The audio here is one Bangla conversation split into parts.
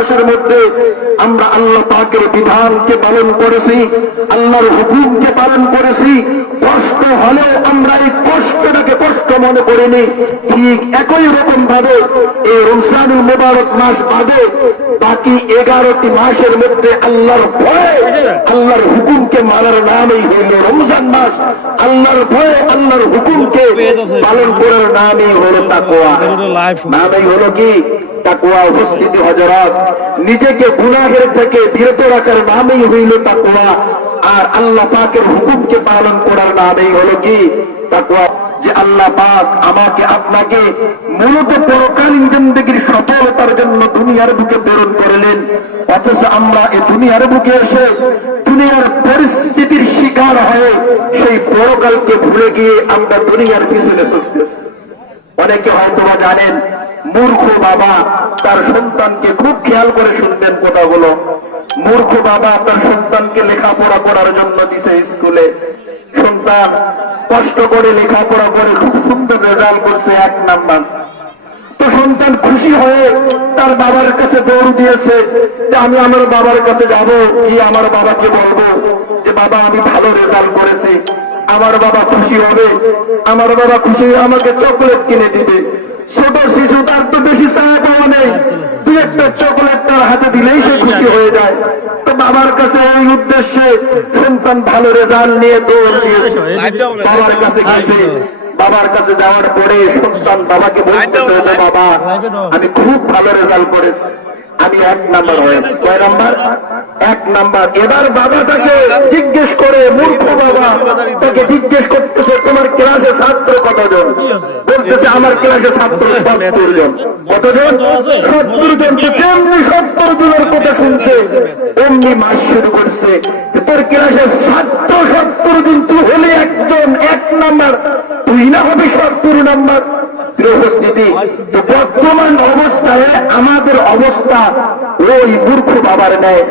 মাসের মধ্যে আমরা আল্লাহ পাকের বিধানকে পালন করেছি, আল্লাহর হুকুমকে পালন করেছি। কষ্ট হলেও আমরা এই কষ্টটাকে কষ্ট মনে করিনি। ঠিক একই রকম ভাবে এই রমসানুল মোবারক মাস বাদে বাকি এগারোটি মাসের মধ্যে আল্লাহর ভয়ে আল্লাহর হুকুমকে মানার নামই হইল রমজান মাস। আল্লাহর ভয়ে আল্লাহর হুকুমকে পালন করার নামই হলো তাকোয়া নামই হলো কি? তাকুয়া উপস্থিতি হজরত নিজেকে গুনাহের থেকে বিরত রাখার নামই হইল তাকুয়া আর আল্লাহ পাকের হুকুমকে পালন করার নামই হলো কি? তাকুয়া যে আল্লাহ পাক আমাকে আপনাকে মূলত পরকালীন জিন্দগির সফলতার জন্য দুনিয়ার বুকে প্রেরণ করলেন। অথচ আমরা এই দুনিয়ার বুকে এসে দুনিয়ার পরিস্থিতির শিকার হয়ে সেই পরকালকে ভুলে গিয়ে আমরা দুনিয়ার পিছনে ছুটতেছি। অনেকে হয়তো জানেন মূর্খ বাবা তার সন্তানকে খুব খেয়াল করে শুনবেন কথাগুলো। মূর্খ বাবা তার সন্তানকে লেখাপড়া করার জন্য দিছে স্কুলে। সন্তান কষ্ট করে লেখাপড়া করে খুব সুন্দর রেজাল্ট করছে এক নাম্বার। তো সন্তান খুশি হয়ে তার বাবার কাছে দৌড় দিয়েছে যে আমি আমার বাবার কাছে যাব কি আমার বাবাকে বলব যে, বাবা, আমি ভালো রেজাল্ট করেছি। আমার বাবা খুশি হবে। আমার বাবা খুশি আমাকে চকলেট কিনে দিবে। ছোট শিশু তার তো বেশি চাওয়া পাওয়া নেই। দু একটা চকলেট তার হাতে দিলেই সে খুশি হয়ে যায়। তো বাবার কাছে এই উদ্দেশ্যে সন্তান ভালো রেজাল্ট নিয়ে দৌড় দিয়েছে। বাবার কাছে গেছে। বাবার কাছে যাওয়ার পরে সন্তান বাবাকে বলতে বাবা আমি খুব ভালো রেজাল্ট করেছি। আমি এক নাম্বার হয়েছি। কয় নাম্বার এক নাম্বার এবার বাবা তাকে জিজ্ঞেস করে মূর্খ বাবা তাকে জিজ্ঞেস করতেছে তোমার ক্লাসে ছাত্র কতজন? বলতেছে আমার ক্লাসে ছাত্র সত্তর জন কতজন সত্তর জন কেমনি সত্তর জনের কথা শুনছে এমনি মাস শুরু করছে। তোর ক্লাসে ছাত্র সত্তর জন তুই হলে একজন এক নাম্বার। তুই না হবে সত্তর নাম্বার। উপস্থিতি বর্তমান অবস্থায় আমাদের অবস্থা ওই মূর্খ বাবার নেয়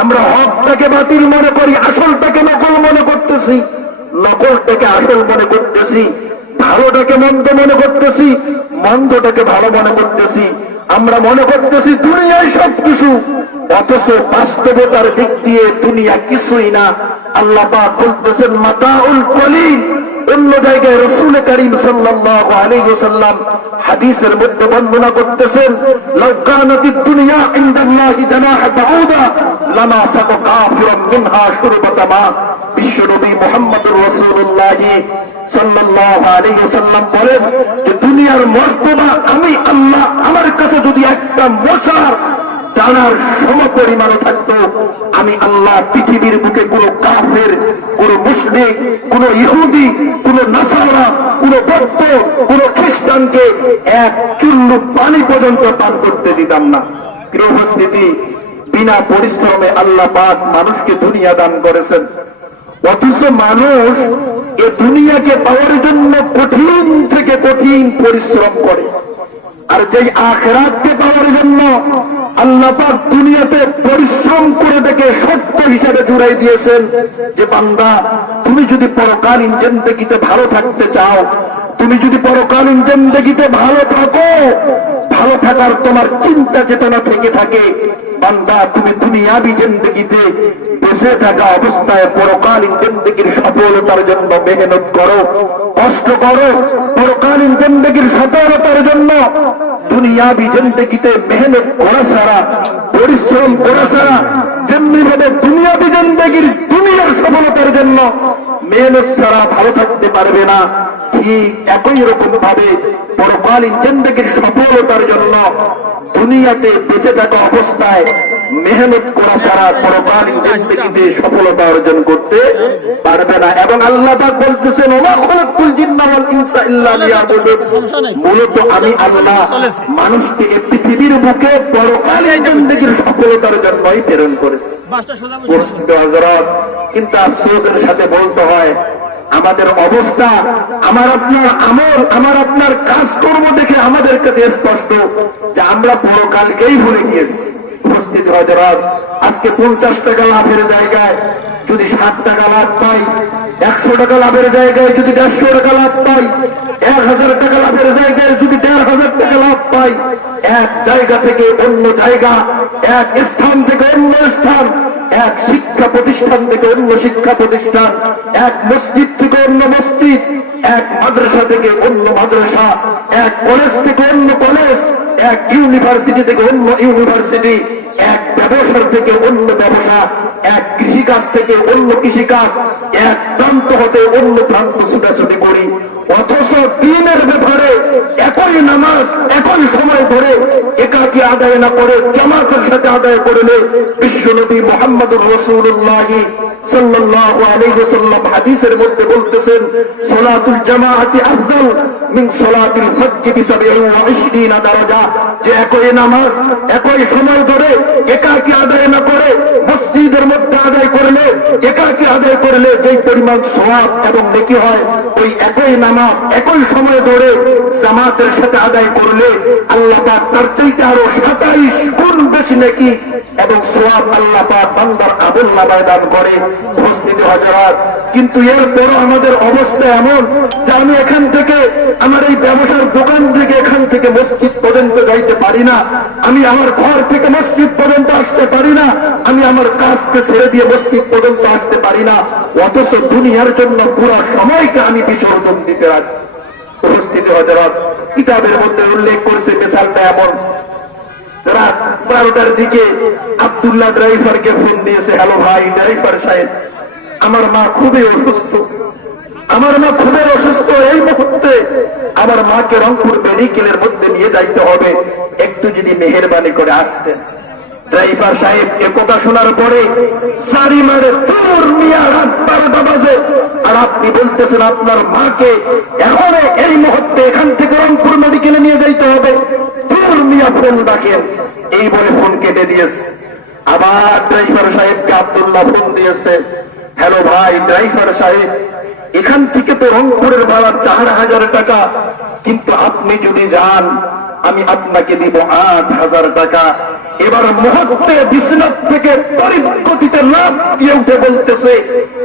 আমরা হকটাকে বাতিল মনে করি আসলটাকে নকল মনে করতেছি। নকলটাকে আসল মনে করতেছি। ভালোটাকে মন্দ মনে করতেছি, মন্দটাকে ভালো মনে করতেছি। আমরা মনে করতেছি দুনিয়ায় সব কিছু, অথচ বাস্তবতার দিক দিয়ে দুনিয়া কিছুই না। আল্লাহ বলতেছেন, মাতাউল কলিল। অন্য জায়গায় রসুল করিম সাল্লাল্লাহু আলাইহি ওয়াসাল্লাম হাদিসের মধ্যে বর্ণনা করতেছেন, লাউ কানাতিদ দুনিয়া ইনদাল্লাহি জানাহ বাউদা, লামা সাকা কাফিরান মিনহা শুরবাতা মা বিশ্বনবী মুহাম্মদুর রাসূলুল্লাহ দুনিয়ার মর্তবা আমি আল্লাহ আমার কাছে যদি একটা মোছার জানার সম পরিমাণও থাকতো, আমি আল্লাহ পৃথিবীর বুকে কোন কাফের, কোন মুসলিম কোন ইহুদি, কোন নাসারা, কোন বৌদ্ধ, কোন খ্রিস্টানকে এক চুল্লু পানি পর্যন্ত পান করতে দিতাম না। উপস্থিতি, বিনা পরিশ্রমে আল্লাহ পাক মানুষকে দুনিয়া দান করেছেন। অথচ মানুষ এ দুনিয়াকে পাওয়ার জন্য কঠিন থেকে কঠিন পরিশ্রম করে। আর যেই আখরাতকে পাওয়ার জন্য আল্লাহ পাক দুনিয়াতে পরিশ্রম করে দেখে সত্য জুড়াই দিয়েছেন যে বান্দা, তুমি যদি পরকালীন জিন্দগিতে ভালো থাকতে চাও, তুমি যদি পরকালীন জিন্দগিতে ভালো থাকো, ভালো থাকার তোমার চিন্তা চেতনা থেকে থাকে। বান্দা, তুমি দুনিয়াবি জিন্দগিতে বেঁচে থাকা অবস্থায় পরকালীন জিন্দগির সফলতার জন্য মেহনত করো, কষ্ট করো। পরকালীন জিন্দগির সফলতার জন্য দুনিয়াবি জিন্দগিতে মেহনত করা সারা, পরিশ্রম করা সারা, যেমনি ভাবে দুনিয়াবি জিন্দগির দুনিয়ার সফলতার জন্য মেহনত ছাড়া ভালো থাকতে পারবে না, ঠিক একই রকম ভাবে পরকালীন জিন্দগির সফলতার জন্য দুনিয়াতে বেঁচে থাকা অবস্থায় মেহনত করা ছাড়া পরকালীন জিন্দগিতে সফলতা অর্জন করতে পারবে না। এবং আল্লাহ বলতেছেন মূলত আমি আল্লাহ মানুষকে পৃথিবীর বুকে পরকালীন জিন্দগির সফলতার জন্যই প্রেরণ করেছি। কিন্তু আফসোসের সাথে বলতে হয় আমাদের অবস্থা, আমার আপনার আমল, আমার আপনার কাজকর্ম দেখে আমাদের কাছে স্পষ্ট যে আমরা পরকালকেই ভুলে গিয়েছি। উপস্থিত হজরত আজকে পঞ্চাশ টাকা লাভের জায়গায় যদি ষাট টাকা লাভ পাই, একশো টাকা লাভের জায়গায় যদি দেড়শো টাকা লাভ পাই, এক হাজার টাকা লাভের জায়গায় যদি দেড় হাজার টাকা লাভ পাই, এক জায়গা থেকে অন্য জায়গা, এক স্থান থেকে অন্য স্থান এক শিক্ষা প্রতিষ্ঠান থেকে অন্য শিক্ষা প্রতিষ্ঠান, এক মসজিদ থেকে অন্য মসজিদ, এক মাদ্রাসা থেকে অন্য মাদ্রাসা, এক কলেজ থেকে অন্য কলেজ এক ইউনিভার্সিটি থেকে অন্য ইউনিভার্সিটি এক ব্যবসার থেকে অন্য ব্যবসা, এক কৃষিকাজ থেকে অন্য কৃষিকাজ, এক প্রান্ত হতে অন্য প্রান্ত ছুটাছুটি করি। অথচ দিনের ব্যাপারে একই নামাজ একই সময় ধরে একাকি আদায় না করে, জামাতের সাথে আদায় করলে বিশ্বনবী মোহাম্মদ রসুল্লাহ সাল্লাল্লাহু আলাইহি ওয়াসাল্লাম হাদিসের মধ্যে বলতেছেন, সালাতুল জামাআতি আফদল সালাতিল ফজর বি 27 দারাজা। যে একই নামাজ, একই সময় ধরে একাকি আদায় না করে মসজিদের মধ্যে আদায় করলে একাকি আদায় করলে যেই পরিমাণ সওয়াব এবং নেকি হয়, ওই একই নামাজ, একই সময় ধরে জামাতের সাথে আদায় করলে আল্লাহ পাক তার চাইতে আরও 27 গুণ বেশি নেকি এবং সোয়াব আল্লাহ পাক বান্দার আবুল নামায় দান করে। উপস্থিতি হাজারাত, কিন্তু এরপরও আমাদের অবস্থা এমন যে আমি এখান থেকে, আমার এই ব্যবসার দোকান থেকে এখান থেকে মসজিদ পর্যন্ত যাইতে পারি না। আমি আমার ঘর থেকে মসজিদ পর্যন্ত আসতে পারি না। আমি আমার কাজকে ছেড়ে দিয়ে মসজিদ পর্যন্ত আসতে পারি না। অথচ দুনিয়ার জন্য পুরো সময়কে আমি বিসর্জন দিতে রাখি উপস্থিতি হাজারাত কিতাবের মধ্যে উল্লেখ করছে, মিসালটা এমন। বারোটার দিকে আবদুল্লাহ ফোন দিয়েছে, হ্যালো ভাই, ড্রাইভার সাহেব, আমার মা খুবই অসুস্থ। আমার মা খুবই অসুস্থ। এই মুহূর্তে আমার মাকে রংপুর মেডিকেলের মধ্যে নিয়ে যাইতে হবে। একটু যদি মেহরবানি করে আসতেন। ড্রাইভার সাহেব, এ কথা শোনার পরে সারি মারে তোর মিয়া রাত বারোটা বাজে। আর আপনি বলতেছেন আপনার মাকে এখন এই মুহূর্তে এখান থেকে রংপুর মেডিকেলে নিয়ে যাইতে হবে। তোর মিয়া ফোন ডাকেন, এই বলে ফোন কেটে দিয়েছে। আবার ড্রাইভার সাহেবকে আব্দুল্লাহ ফোন দিয়েছে, হ্যালো ভাই, ড্রাইভার সাহেব, এখান থেকে তো রংপুরের ভাড়া চার হাজার টাকা, কিন্তু আপনি যদি যান, আমি আপনাকে দিব আট হাজার টাকা। এবার মুহূর্তে বিশ্বনাথ থেকে তরিত গতিতে লাভ দিয়ে উঠে বলতেছে,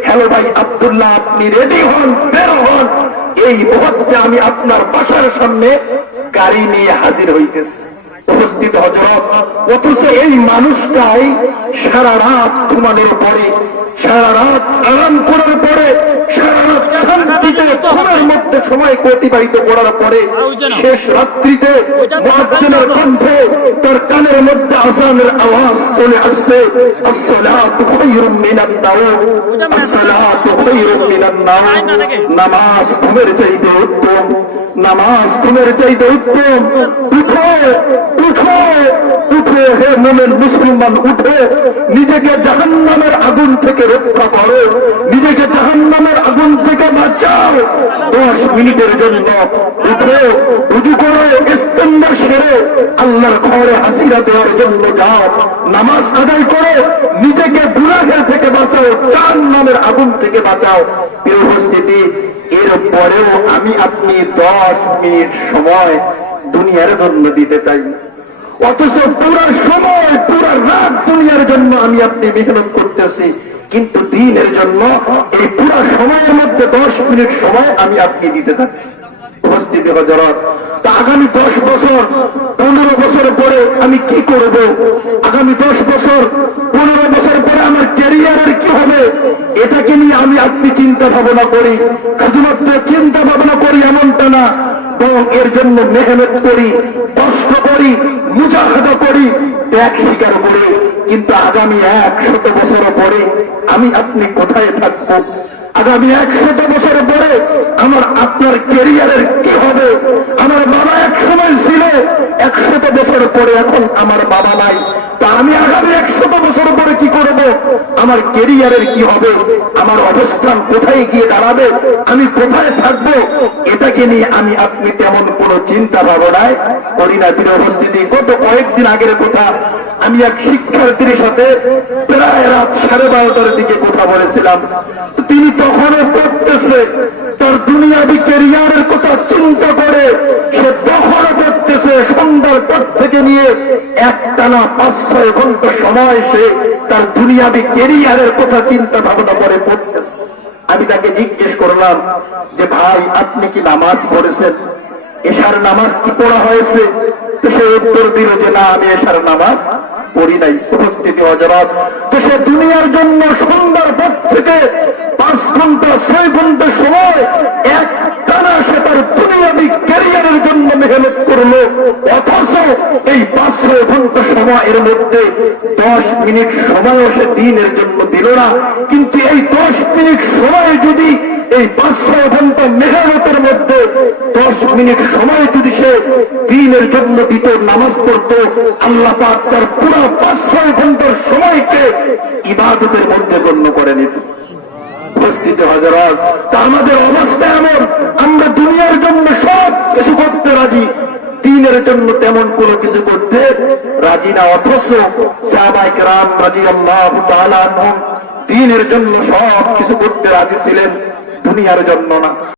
হ্যালো ভাই আব্দুল্লাহ, আপনি রেডি হন? বের হন। এই মুহূর্তে আমি আপনার বাসার সামনে গাড়ি নিয়ে হাজির হইতেছে। উপস্থিত হজরত। অথচ এই মানুষটাই সারা রাত ঘুমানোর পরে সারা রাত আরাম করার পরে সারা রাত শান্তিতে ঘুমের মধ্যে সময় অতিবাহিত করার পরে শেষ রাত্রিতে মুয়াজ্জিনের কণ্ঠে তার কানের মধ্যে আজানের আওয়াজ চলে আসছে। নামাজ ঘুমের চাইতে উত্তম। নামাজ ঘুমের চাইতে উত্তম। উঠো উঠো উঠো হে মোমেন মুসলমান, উঠো। নিজেকে জাহান্নামের আগুন থেকে রক্ষা করো। নিজেকে জাহান্নামের আগুন থেকে বাঁচাও। দশ মিনিটের জন্য উঠো, রুজু করো ইস্তেন্দা সেরে আল্লাহর ঘরে হাসিরা দেওয়ার জন্য যাও। নামাজ আদায় করো, নিজেকে গুনাহের থেকে বাঁচাও চার নামের আগুন থেকে বাঁচাও। প্রিয় উপস্থিতি এরপরেও আমি আপনি দশ মিনিট সময় দুনিয়ার জন্য দিতে চাই। অথচ পুরা সময়, পুরো রাত দুনিয়ার জন্য আমি আপনি মেহনত করতেছি কিন্তু দিনের জন্য এই পুরা সময়ের মধ্যে দশ মিনিট সময় আমি আপনি দিতে থাকছি উপস্থিতি হজরত তা আগামী দশ বছর, পনেরো বছর পরে আমি কি করব? আগামী দশ বছর, পনেরো বছর পরে আমার ক্যারিয়ারের কি হবে? এটাকে নিয়ে আমি আপনি চিন্তা ভাবনা করি? শুধুমাত্র চিন্তা ভাবনা করি এমনটা না, বরং এর জন্য মেহনত করি, কষ্ট করি, মুজাহাদা করি, ত্যাগ স্বীকার করি। কিন্তু আগামী একশত বছর পরে আমি আপনি কোথায় থাকব? আগামী একশত বছর পরে আমার আপনার কেরিয়ারের কি হবে? আমার বাবা এক সময় ছিল একশত বছর পরে এখন আমার বাবা নাই। তা আমি আগামী একশত বছর পরে কি করব? আমার কেরিয়ারের কি হবে? আমার অবস্থান কোথায় গিয়ে দাঁড়াবে? আমি কোথায় থাকব? এটাকে নিয়ে আমি আপনি তেমন কোনো চিন্তা ভাবনায় করি না। তিনি অবস্থিতি গত কয়েকদিন আগের কথা আমি এক শিক্ষার্থীর সাথে প্রায় রাত সাড়ে বারোটার দিকে কথা বলেছিলাম। তিনি তখনও পড়তেছে তার দুনিয়াবি ক্যারিয়ারের কথা চিন্তা করে সে তখনও পড়তেছে সন্ধ্যার পর থেকে নিয়ে একটানা পাঁচ ছয় ঘণ্টা সময় সে তার দুনিয়াবি ক্যারিয়ারের কথা চিন্তা ভাবনা করে পড়তেছে। আমি তাকে জিজ্ঞেস করলাম যে, ভাই, আপনি কি নামাজ পড়েছেন? এশার নামাজ কি পড়া হয়েছে? তো সে উত্তর দিল যে, না, আমি এসার নামাজ পড়ি নাই। উপস্থিতি হজরত তো সে দুনিয়ার জন্য সুন্দর পর থেকে পাঁচ ঘণ্টা ছয় ঘণ্টা সময় এক টানা সে তার দুনিয়াবি ক্যারিয়ারের জন্য মেহনত করল। অথচ এই পাঁচ ছয় ঘণ্টা সময়ের মধ্যে দশ মিনিট সময়ও সে দিনের জন্য দিল না। কিন্তু এই দশ মিনিট সময় যদি এই পাঁচ ছয় ঘণ্টা মেহনতের মধ্যে দশ মিনিট সময় যদি সে দিনের জন্য দিত, নামাজ পড়তো, আল্লাহ পাক তার পুরো পাঁচ ছয় ঘণ্টার সময়কে ইবাদতের মধ্যে গণ্য করে নিত উপস্থিত হজরত। তা আমাদের অবস্থা এমন, আমরা দুনিয়ার জন্য সব কিছু করতে রাজি। দিনের জন্য তেমন কোন কিছু করতে রাজি না, অথচ সাহবাইক রাম রাজি আল্লাহ দিনের জন্য সব কিছু করতে রাজি ছিলেন, দুনিয়ার জন্য না।